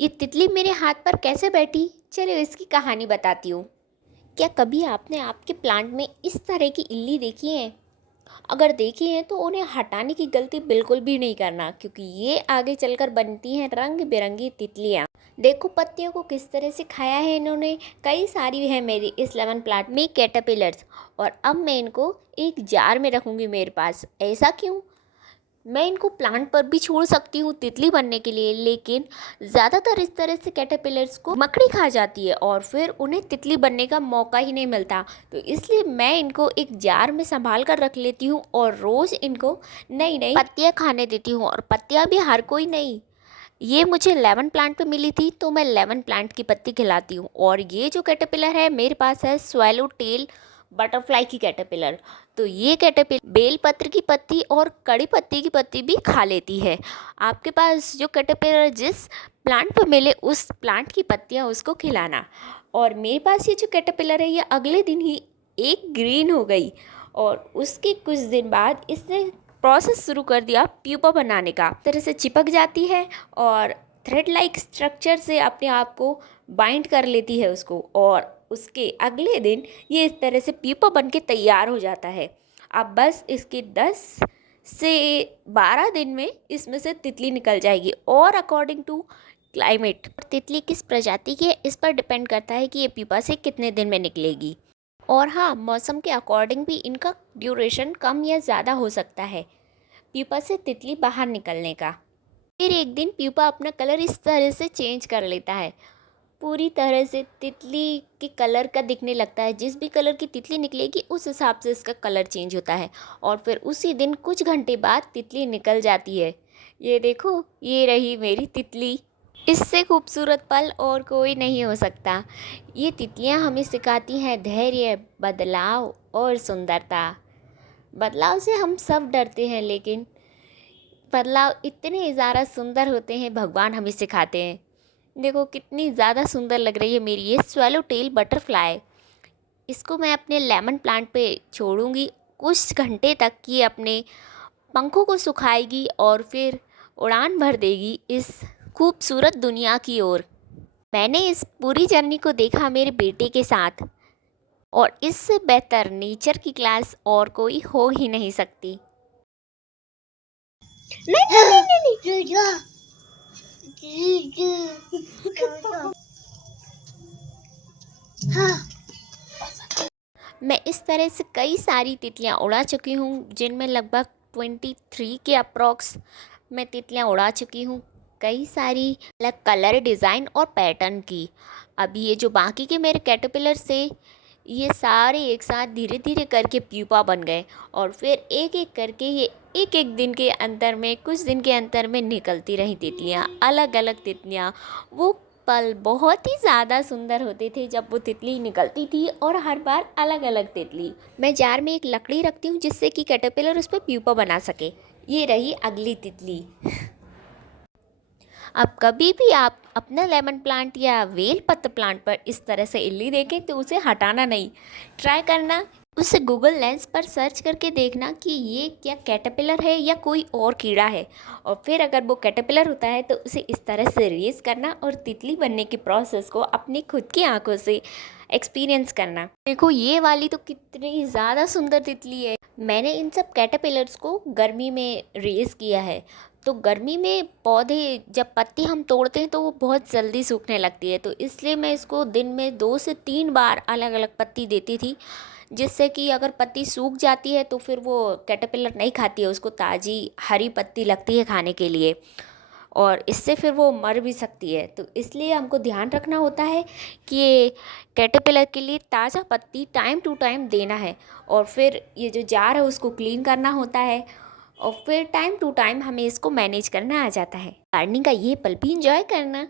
ये तितली मेरे हाथ पर कैसे बैठी, चलो इसकी कहानी बताती हूँ। क्या कभी आपने आपके प्लांट में इस तरह की इल्ली देखी है? अगर देखी है तो उन्हें हटाने की गलती बिल्कुल भी नहीं करना, क्योंकि ये आगे चलकर बनती हैं रंग बिरंगी तितलियाँ। देखो पत्तियों को किस तरह से खाया है इन्होंने। कई सारी है मेरी इस लेमन प्लांट में कैटरपिलर्स, और अब मैं इनको एक जार में रखूँगी मेरे पास। ऐसा क्यों? मैं इनको प्लांट पर भी छोड़ सकती हूँ तितली बनने के लिए, लेकिन ज़्यादातर इस तरह से कैटरपिलर्स को मकड़ी खा जाती है और फिर उन्हें तितली बनने का मौका ही नहीं मिलता। तो इसलिए मैं इनको एक जार में संभाल कर रख लेती हूँ और रोज़ इनको नई नई पत्तियाँ खाने देती हूँ। और पत्तियाँ भी हर कोई नहीं, ये मुझे लेमन प्लांट पे मिली थी तो मैं लेमन प्लांट की पत्ती खिलाती हूँ। और ये जो कैटरपिलर है मेरे पास है स्वेलो टेल बटरफ्लाई की कैटरपिलर। तो ये कैटरपिलर बेल पत्र की पत्ती और कड़ी पत्ती की पत्ती भी खा लेती है। आपके पास जो कैटरपिलर जिस प्लांट पर मिले उस प्लांट की पत्तियाँ उसको खिलाना। और मेरे पास ये जो कैटरपिलर है ये अगले दिन ही एक ग्रीन हो गई, और उसके कुछ दिन बाद इसने प्रोसेस शुरू कर दिया प्यूपा बनाने का। तरह से चिपक जाती है और थ्रेड लाइक स्ट्रक्चर से अपने आप को बाइंड कर लेती है उसको, और उसके अगले दिन ये इस तरह से प्यूपा बन के तैयार हो जाता है। अब बस इसके 10 से 12 दिन में इसमें से तितली निकल जाएगी। और अकॉर्डिंग टू क्लाइमेट तितली किस प्रजाति की है इस पर डिपेंड करता है कि ये प्यूपा से कितने दिन में निकलेगी। और हाँ, मौसम के अकॉर्डिंग भी इनका ड्यूरेशन कम या ज़्यादा हो सकता है प्यूपा से तितली बाहर निकलने का। फिर एक दिन प्यूपा अपना कलर इस तरह से चेंज कर लेता है, पूरी तरह से तितली के कलर का दिखने लगता है। जिस भी कलर की तितली निकलेगी उस हिसाब से इसका कलर चेंज होता है। और फिर उसी दिन कुछ घंटे बाद तितली निकल जाती है। ये देखो, ये रही मेरी तितली। इससे खूबसूरत पल और कोई नहीं हो सकता। ये तितलियाँ हमें सिखाती हैं धैर्य, बदलाव और सुंदरता। बदलाव से हम सब डरते हैं, लेकिन बदलाव इतने ज़्यादा सुंदर होते हैं, भगवान हमें सिखाते हैं। देखो कितनी ज़्यादा सुंदर लग रही है मेरी ये स्वेलो टेल बटरफ्लाई। इसको मैं अपने लेमन प्लांट पे छोड़ूंगी कुछ घंटे तक, ये अपने पंखों को सुखाएगी और फिर उड़ान भर देगी इस खूबसूरत दुनिया की ओर। मैंने इस पूरी जर्नी को देखा मेरे बेटे के साथ, और इससे बेहतर नेचर की क्लास और कोई हो ही नहीं सकती। नहीं नहीं नहीं नहीं, मैं इस तरह से कई सारी तितलियाँ उड़ा चुकी हूँ, जिनमें लगभग 23 के अप्रॉक्स मैं तितलियाँ उड़ा चुकी हूँ। कई सारी अलग कलर, डिज़ाइन और पैटर्न की। अभी ये जो बाकी के मेरे कैटरपिलर से ये सारे एक साथ धीरे धीरे करके प्यूपा बन गए, और फिर एक एक करके ये एक एक दिन के अंतर में, कुछ दिन के अंतर में निकलती रही तितलियाँ, अलग अलग तितलियाँ। वो पल बहुत ही ज़्यादा सुंदर होते थे जब वो तितली निकलती थी, और हर बार अलग अलग तितली। मैं जार में एक लकड़ी रखती हूँ जिससे कि कैटरपिलर उस पर प्यूपा बना सके। ये रही अगली तितली। अब कभी भी आप अपना लेमन प्लांट या वेल पत्र प्लांट पर इस तरह से इल्ली देखें तो उसे हटाना नहीं, ट्राई करना। उसे गूगल लेंस पर सर्च करके देखना कि ये क्या कैटरपिलर है या कोई और कीड़ा है, और फिर अगर वो कैटरपिलर होता है तो उसे इस तरह से रेस करना और तितली बनने के प्रोसेस को अपनी खुद की आंखों से एक्सपीरियंस करना। देखो ये वाली तो कितनी ज़्यादा सुंदर तितली है। मैंने इन सब कैटरपिलर्स को गर्मी में रेस किया है। तो गर्मी में पौधे जब पत्ती हम तोड़ते हैं तो वो बहुत जल्दी सूखने लगती है, तो इसलिए मैं इसको दिन में 2 से 3 बार अलग अलग पत्ती देती थी, जिससे कि अगर पत्ती सूख जाती है तो फिर वो कैटरपिलर नहीं खाती है, उसको ताज़ी हरी पत्ती लगती है खाने के लिए, और इससे फिर वो मर भी सकती है। तो इसलिए हमको ध्यान रखना होता है कि ये कैटरपिलर के लिए ताज़ा पत्ती टाइम टू टाइम देना है, और फिर ये जो जार है उसको क्लीन करना होता है, और फिर टाइम टू टाइम हमें इसको मैनेज करना आ जाता है। गार्डनिंग का ये पल भी इंजॉय करना।